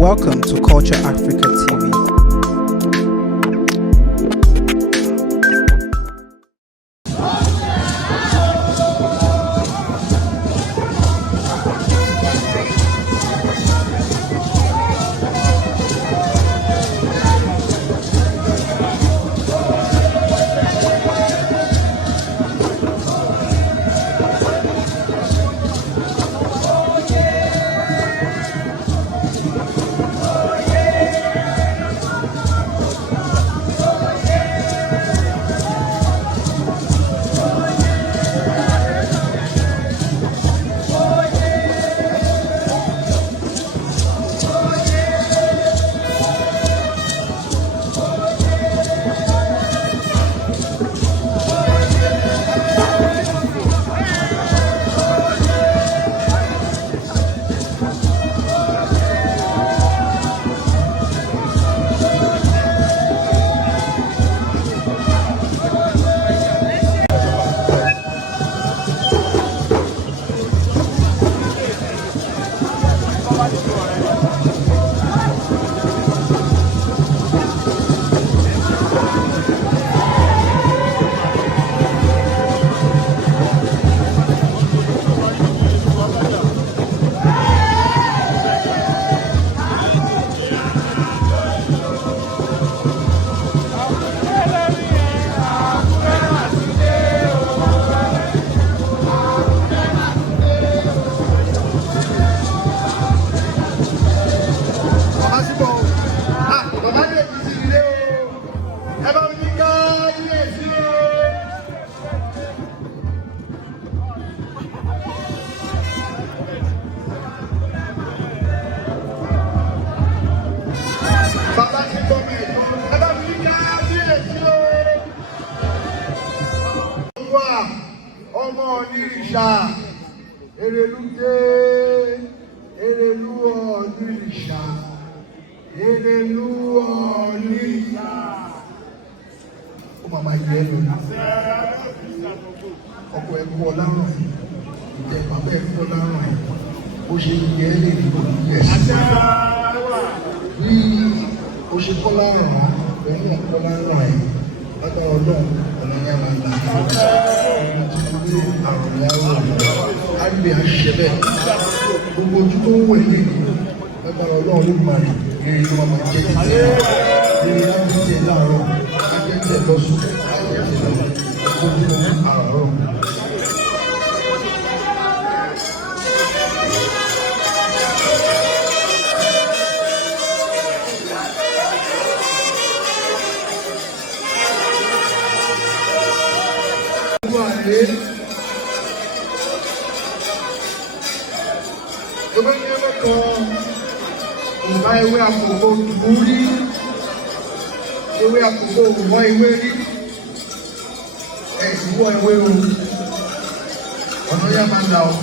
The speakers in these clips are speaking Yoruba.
Welcome to Culture Africa TV. Ọmọ onírìṣà Èrèlúdé Èrèlú onírìṣà Èrèlú onírìṣà. Ó máa yẹ ẹ́ lónìí. Ọkọ̀ ẹ̀kú ọlárùn ìjẹ́ bàbá ẹ̀kú ọlárùn ó ṣe yẹ ẹ́ lè dìbò nílẹ̀ sí. Bí ó ṣe kọ́ lárùn pẹ̀lú ẹ̀kọ́ lárùn ẹ̀ lágbára Ọlọ́run ọ̀nà yẹn máa ń là. Àrùn ìyáwó àgbẹ̀ àṣẹbẹ̀ gbogbo ojú tó ń wẹ̀ lẹ́yìn lágbára Ọlọ́run ló máa rìn rere ló máa jẹ́ títí rere láti tẹ̀ láàárọ̀ láti tẹ̀ lọ́sùn láti tẹ̀ lọ́sùn àárọ̀. Ewé ní ewé kan ìbá ewé àkókò dùbú rí, ewé àkókò òwò ewé rí, ẹ̀sìn wọ ewé o, ọ̀nà yá máa ń là ọ́,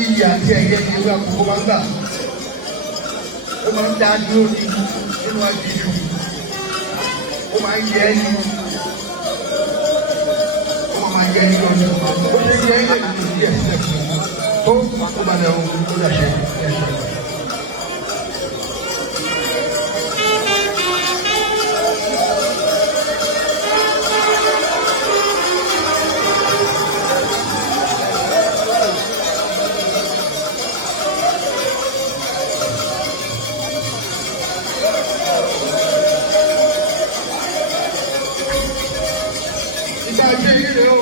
iyì àti ẹ̀yẹ ní ewé àkókò máa ń gbà, ó máa ń dá dúró ní nínú àjíjù, ó máa ń yẹ ẹni, ó máa yẹ ẹni lọ́dún, ó ṣe yẹ ẹni lẹ́yìn tó yẹ sílẹ̀ fún un. Tó ó balẹ̀ ohun tó yàṣẹ ẹ̀ṣẹ̀. Ìgbà ajé yìí rẹ̀ o.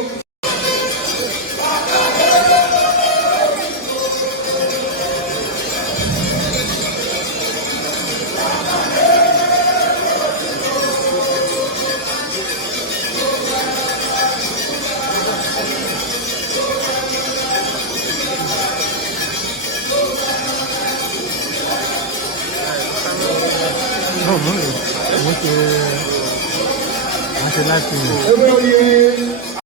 Muito láti. Ewé oyè.